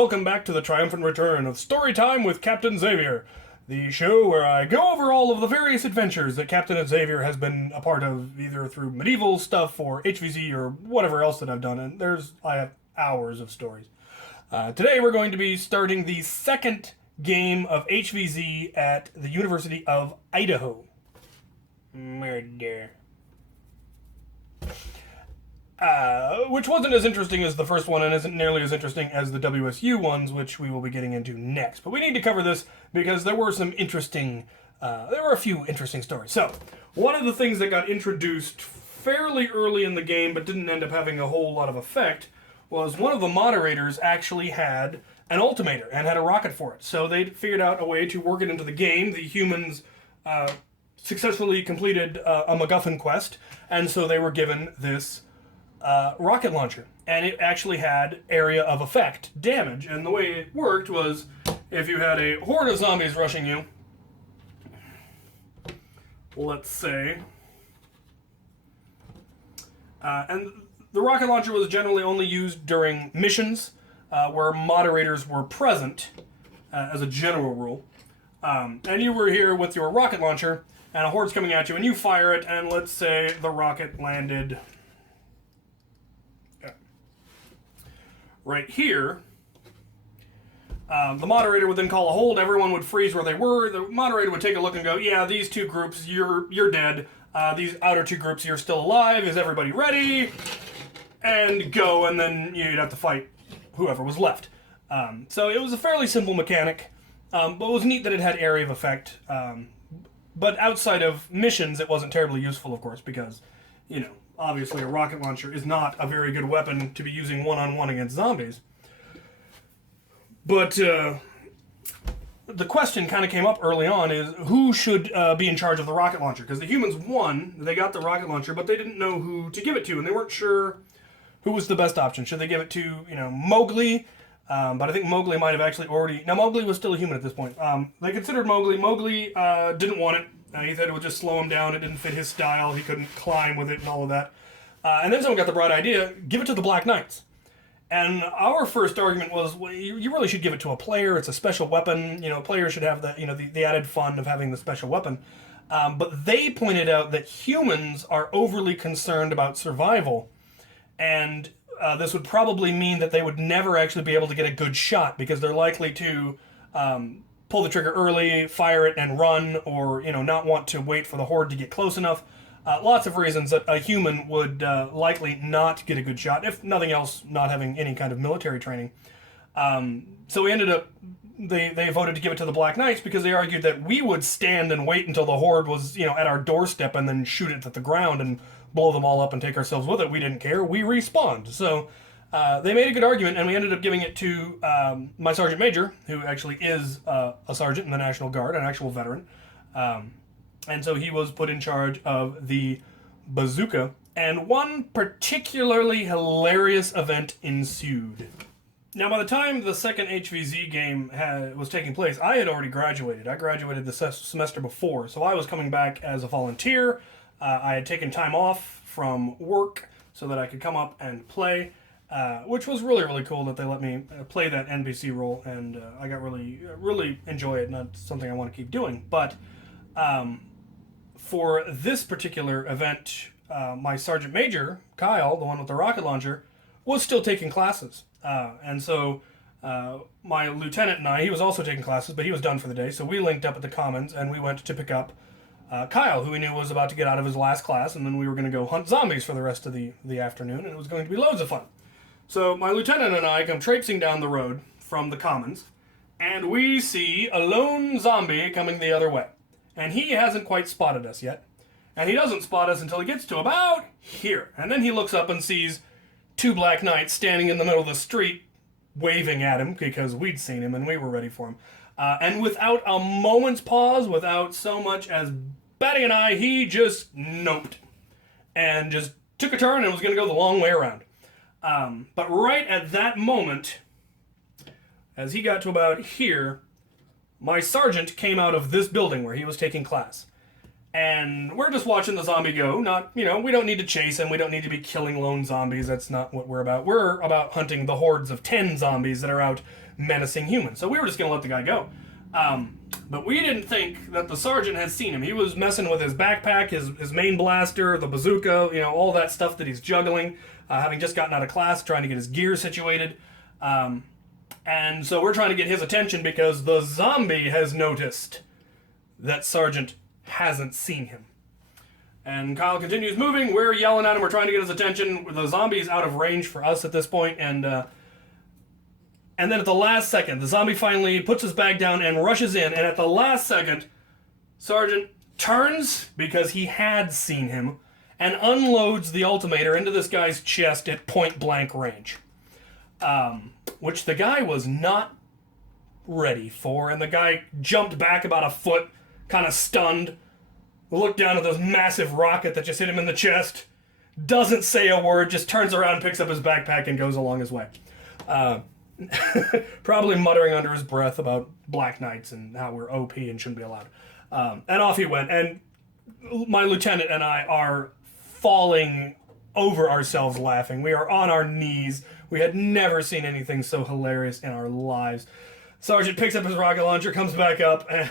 welcome back to the triumphant return of Storytime with Captain Xavier, the show where I go over all of the various adventures that Captain Xavier has been a part of, either through medieval stuff or HvZ or whatever else that I've done, and I have hours of stories. Today we're going to be starting the second game of HvZ at the University of Idaho. Murder. Which wasn't as interesting as the first one and isn't nearly as interesting as the WSU ones, which we will be getting into next. But we need to cover this because there were a few interesting stories. So, one of the things that got introduced fairly early in the game but didn't end up having a whole lot of effect was one of the moderators actually had an ultimator and had a rocket for it. So they figured out a way to work it into the game. The humans successfully completed a MacGuffin quest, and so they were given this rocket launcher, and it actually had area of effect damage. And the way it worked was, if you had a horde of zombies rushing you, let's say, and the rocket launcher was generally only used during missions where moderators were present, as a general rule, and you were here with your rocket launcher and a horde's coming at you and you fire it, and let's say the rocket landed right here. The moderator would then call a hold. Everyone would freeze where they were. The moderator would take a look and go, yeah, these two groups, you're dead. These outer two groups, you're still alive. Is everybody ready? And go, and then you'd have to fight whoever was left. So it was a fairly simple mechanic, but it was neat that it had area of effect. But outside of missions, it wasn't terribly useful, of course, because, obviously a rocket launcher is not a very good weapon to be using one-on-one against zombies. But the question kind of came up early on is, who should be in charge of the rocket launcher? Because the humans won, they got the rocket launcher, but they didn't know who to give it to, and they weren't sure who was the best option. Should they give it to, Mowgli? But I think Mowgli might have actually already... Now, Mowgli was still a human at this point. They considered Mowgli. Mowgli didn't want it. He said it would just slow him down. It didn't fit his style. He couldn't climb with it and all of that. And then someone got the bright idea, give it to the Black Knights. And our first argument was, well, you really should give it to a player. It's a special weapon. Players should have the added fun of having the special weapon. But they pointed out that humans are overly concerned about survival. And this would probably mean that they would never actually be able to get a good shot, because they're likely to pull the trigger early, fire it, and run, or not want to wait for the horde to get close enough. Lots of reasons that a human would likely not get a good shot, if nothing else, not having any kind of military training. So we ended up, they voted to give it to the Black Knights because they argued that we would stand and wait until the horde was at our doorstep and then shoot it at the ground and blow them all up and take ourselves with it. We didn't care. We respawned. So they made a good argument, and we ended up giving it to my Sergeant Major, who actually is a sergeant in the National Guard, an actual veteran. And so he was put in charge of the bazooka, and one particularly hilarious event ensued. Now, by the time the second HvZ game was taking place, I had already graduated. I graduated the semester before, so I was coming back as a volunteer. I had taken time off from work so that I could come up and play, which was really, really cool that they let me play that NPC role, and I got really enjoy it, and that's something I want to keep doing. But for this particular event, my Sergeant Major, Kyle, the one with the rocket launcher, was still taking classes. And so my lieutenant and I, he was also taking classes, but he was done for the day, so we linked up at the Commons, and we went to pick up Kyle, who we knew was about to get out of his last class, and then we were going to go hunt zombies for the rest of the afternoon, and it was going to be loads of fun. So my lieutenant and I come traipsing down the road from the Commons, and we see a lone zombie coming the other way. And he hasn't quite spotted us yet. And he doesn't spot us until he gets to about here. And then he looks up and sees two Black Knights standing in the middle of the street, waving at him because we'd seen him and we were ready for him. And without a moment's pause, without so much as batting an eye, he just noped. And just took a turn and was going to go the long way around. But right at that moment, as he got to about here, my sergeant came out of this building where he was taking class. And we're just watching the zombie go. Not, we don't need to chase him. We don't need to be killing lone zombies. That's not what we're about. We're about hunting the hordes of 10 zombies that are out menacing humans. So we were just going to let the guy go. But we didn't think that the sergeant had seen him. He was messing with his backpack, his main blaster, the bazooka, all that stuff that he's juggling, having just gotten out of class, trying to get his gear situated. And so we're trying to get his attention because the zombie has noticed that Sergeant hasn't seen him. And Kyle continues moving. We're yelling at him. We're trying to get his attention. The zombie's out of range for us at this point, and then at the last second, the zombie finally puts his bag down and rushes in. And at the last second, Sergeant turns, because he had seen him, and unloads the ultimator into this guy's chest at point-blank range. Which the guy was not ready for. And the guy jumped back about a foot, kind of stunned, looked down at this massive rocket that just hit him in the chest, doesn't say a word, just turns around, picks up his backpack, and goes along his way. Probably muttering under his breath about Black Knights and how we're OP and shouldn't be allowed. And off he went. And my lieutenant and I are falling over ourselves laughing. We are on our knees. We had never seen anything so hilarious in our lives. Sergeant picks up his rocket launcher, comes back up, and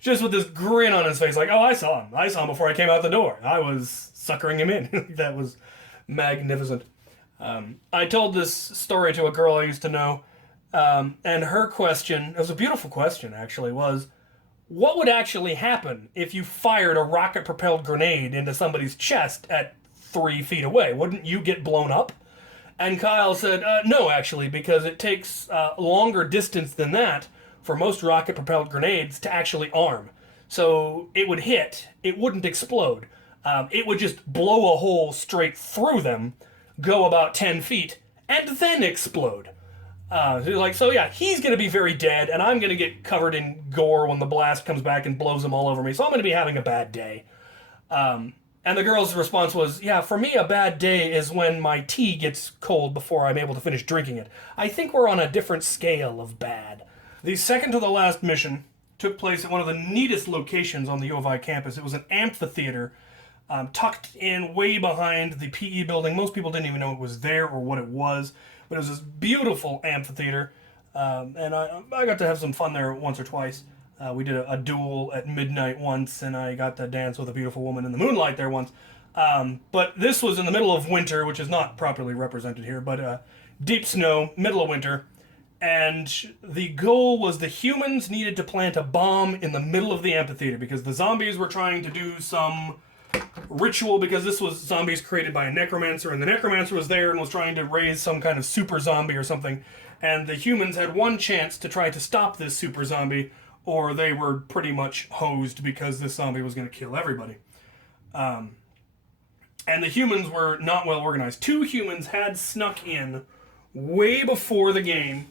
just with this grin on his face, like, oh, I saw him. I saw him before I came out the door. I was suckering him in. That was magnificent. I told this story to a girl I used to know, and her question, it was a beautiful question actually, was, what would actually happen if you fired a rocket-propelled grenade into somebody's chest at 3 feet away? Wouldn't you get blown up? And Kyle said, no, actually, because it takes longer distance than that for most rocket-propelled grenades to actually arm. So it would hit, it wouldn't explode. It would just blow a hole straight through them, go about 10 feet, and then explode. So yeah, he's going to be very dead, and I'm going to get covered in gore when the blast comes back and blows him all over me, so I'm going to be having a bad day. And the girl's response was, yeah, for me a bad day is when my tea gets cold before I'm able to finish drinking it. I think we're on a different scale of bad. The second to the last mission took place at one of the neatest locations on the U of I campus. It was an amphitheater tucked in way behind the PE building. Most people didn't even know it was there or what it was, but it was this beautiful amphitheater, and I got to have some fun there once or twice. We did a duel at midnight once, and I got to dance with a beautiful woman in the moonlight there once. But this was in the middle of winter, which is not properly represented here, but deep snow, middle of winter. And the goal was the humans needed to plant a bomb in the middle of the amphitheater because the zombies were trying to do some ritual, because this was zombies created by a necromancer, and the necromancer was there and was trying to raise some kind of super zombie or something. And the humans had one chance to try to stop this super zombie, or they were pretty much hosed because this zombie was going to kill everybody. And the humans were not well organized. 2 humans had snuck in way before the game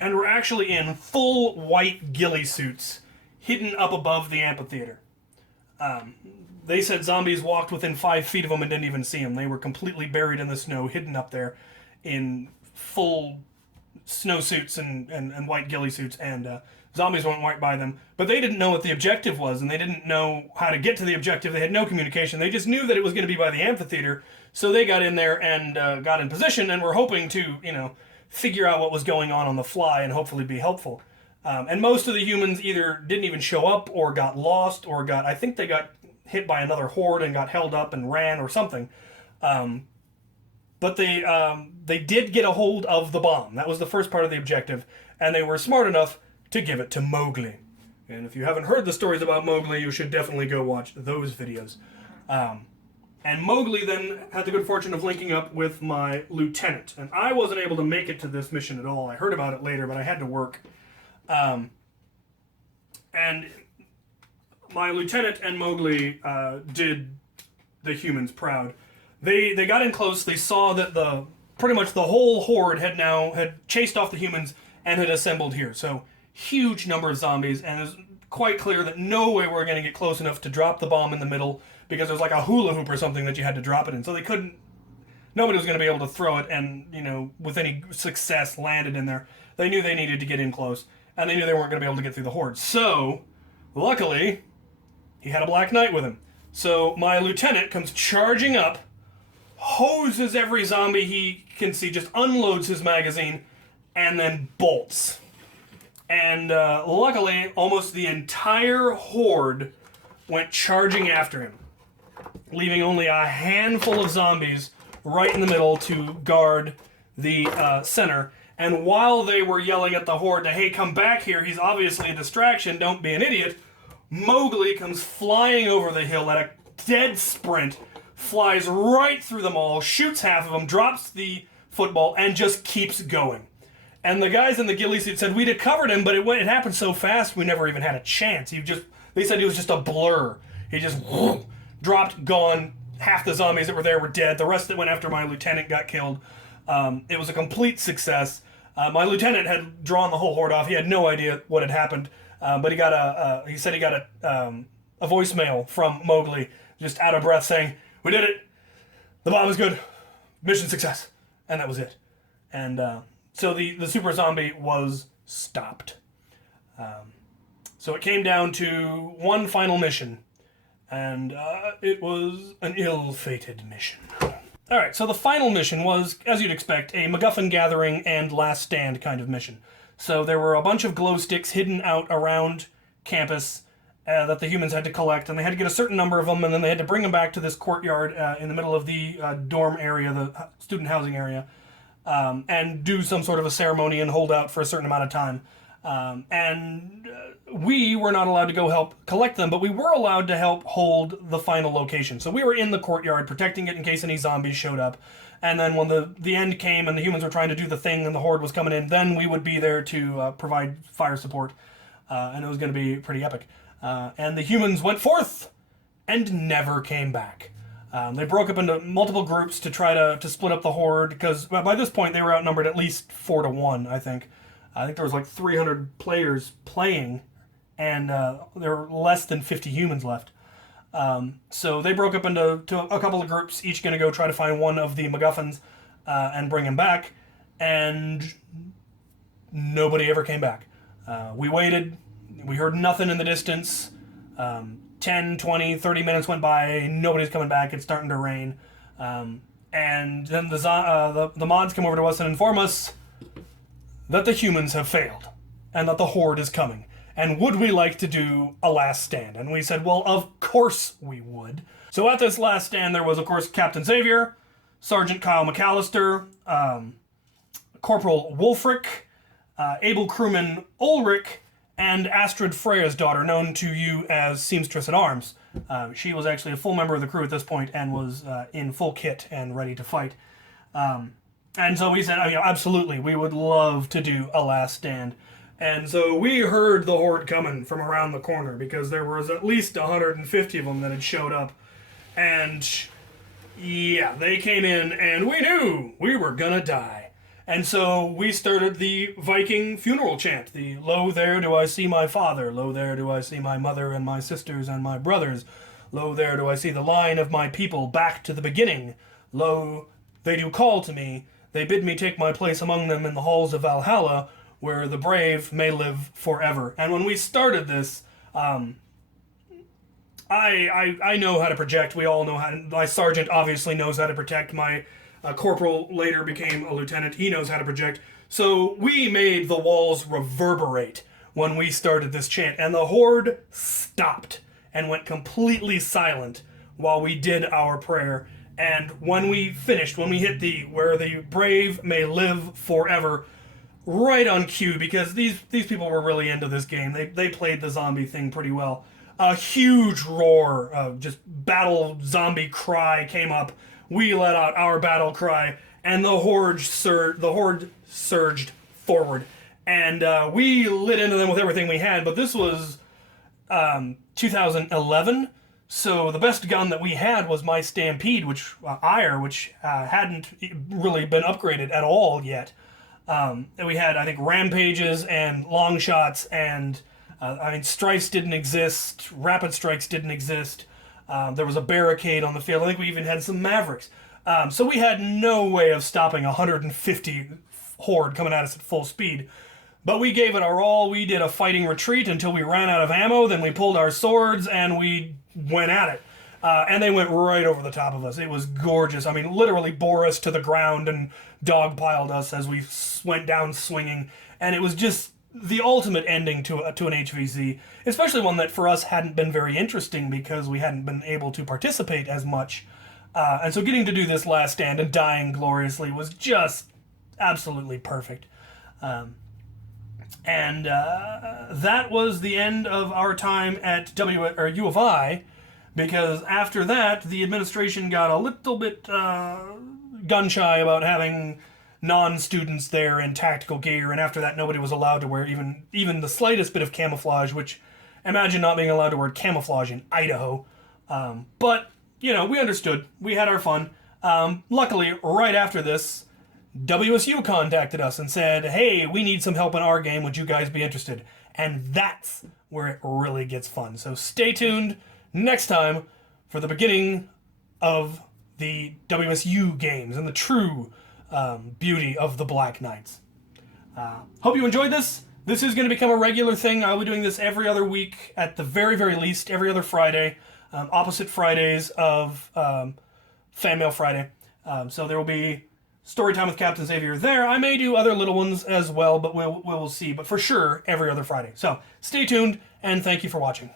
and were actually in full white ghillie suits hidden up above the amphitheater. They said zombies walked within 5 feet of them and didn't even see them. They were completely buried in the snow, hidden up there in full snowsuits and white ghillie suits, and zombies went right by them. But they didn't know what the objective was, and they didn't know how to get to the objective. They had no communication. They just knew that it was going to be by the amphitheater, so they got in there and got in position and were hoping to, figure out what was going on the fly and hopefully be helpful. And most of the humans either didn't even show up or got lost or I think they got hit by another horde and got held up and ran or something. But they did get a hold of the bomb. That was the first part of the objective, and they were smart enough to give it to Mowgli. And if you haven't heard the stories about Mowgli, you should definitely go watch those videos. And Mowgli then had the good fortune of linking up with my lieutenant. And I wasn't able to make it to this mission at all. I heard about it later, but I had to work. And my lieutenant and Mowgli did the humans proud. They got in close. They saw that pretty much the whole horde had chased off the humans and had assembled here. So huge number of zombies, and it was quite clear that no way we were going to get close enough to drop the bomb in the middle, because there was like a hula hoop or something that you had to drop it in. So nobody was going to be able to throw it and, with any success land it in there. They knew they needed to get in close, and they knew they weren't going to be able to get through the horde. So, luckily, He had a Black Knight with him. So my lieutenant comes charging up, hoses every zombie he can see, just unloads his magazine, and then bolts. And luckily, almost the entire horde went charging after him, leaving only a handful of zombies right in the middle to guard the center. And while they were yelling at the horde to, hey, come back here, he's obviously a distraction, don't be an idiot, Mowgli comes flying over the hill at a dead sprint, flies right through them all, shoots half of them, drops the football, and just keeps going. And the guys in the ghillie suit said we'd have covered him, but it happened so fast we never even had a chance. They said he was just a blur. He just dropped, gone. Half the zombies that were there were dead. The rest that went after my lieutenant got killed. It was a complete success. My lieutenant had drawn the whole horde off. He had no idea what had happened, but he said he got a voicemail from Mowgli, just out of breath, saying, "We did it. The bomb is good. Mission success." And that was it. And so the super zombie was stopped. So it came down to one final mission, and it was an ill-fated mission. All right, so the final mission was, as you'd expect, a MacGuffin gathering and last stand kind of mission. So there were a bunch of glow sticks hidden out around campus that the humans had to collect, and they had to get a certain number of them, and then they had to bring them back to this courtyard in the middle of the dorm area, the student housing area, and do some sort of a ceremony and hold out for a certain amount of time. We were not allowed to go help collect them, but we were allowed to help hold the final location. So we were in the courtyard protecting it in case any zombies showed up. And then when the end came and the humans were trying to do the thing and the horde was coming in, then we would be there to provide fire support. And it was going to be pretty epic. And the humans went forth and never came back. They broke up into multiple groups to try to split up the horde, because by this point they were outnumbered at least 4-1, I think. I think there was like 300 players playing, and there were less than 50 humans left. So they broke up into a couple of groups, each going to go try to find one of the MacGuffins and bring him back, and nobody ever came back. We waited. We heard nothing in the distance. 10, 20, 30 minutes went by. Nobody's coming back. It's starting to rain. And then the mods come over to us and inform us that the humans have failed and that the horde is coming. And would we like to do a last stand? And we said, well, of course we would. So at this last stand, there was, of course, Captain Xavier, Sergeant Kyle McAllister, Corporal Wolfric, Able Crewman Ulrich, and Astrid Freya's daughter, known to you as Seamstress at Arms. She was actually a full member of the crew at this point and was in full kit and ready to fight. And so we said, absolutely, we would love to do a last stand. And so we heard the horde coming from around the corner, because there was at least 150 of them that had showed up. And yeah, they came in and we knew we were gonna die. And so we started the Viking funeral chant, the "Lo, there do I see my father, lo, there do I see my mother and my sisters and my brothers, lo, there do I see the line of my people back to the beginning, lo, they do call to me, they bid me take my place among them in the halls of Valhalla, where the brave may live forever." And when we started this, I know how to project. We all know how to, my sergeant obviously knows how to protect. My corporal later became a lieutenant. He knows how to project. So we made the walls reverberate when we started this chant, and the horde stopped and went completely silent while we did our prayer. And when we finished, when we hit "where the brave may live forever," right on cue, because these people were really into this game. They played the zombie thing pretty well. A huge roar of just battle zombie cry came up. We let out our battle cry, and the horde surged forward. And we lit into them with everything we had, but this was 2011, so the best gun that we had was my Stampede, which hadn't really been upgraded at all yet. And we had, I think, rampages and long shots, and strifes didn't exist, rapid strikes didn't exist. There was a barricade on the field. I think we even had some Mavericks. So we had no way of stopping 150 horde coming at us at full speed. But we gave it our all. We did a fighting retreat until we ran out of ammo. Then we pulled our swords and we went at it. And they went right over the top of us. It was gorgeous. I mean, literally bore us to the ground and dogpiled us as we went down swinging. And it was just the ultimate ending to an HvZ, especially one that for us hadn't been very interesting because we hadn't been able to participate as much. And so getting to do this last stand and dying gloriously was just absolutely perfect. And that was the end of our time at U of I, because after that, the administration got a little bit gun-shy about having non-students there in tactical gear, and after that, nobody was allowed to wear even the slightest bit of camouflage, which, imagine not being allowed to wear camouflage in Idaho. But, you know, we understood. We had our fun. Luckily, right after this, WSU contacted us and said, hey, we need some help in our game. Would you guys be interested? And that's where it really gets fun. So stay tuned next time for the beginning of the WSU games and the true beauty of the Black Knights. Hope you enjoyed this. This is going to become a regular thing. I'll be doing this every other week, at the very, very least, every other Friday, opposite Fridays of Fan Mail Friday. So there will be Storytime with Captain Xavier there. I may do other little ones as well, but we'll see. But for sure, every other Friday. So stay tuned, and thank you for watching.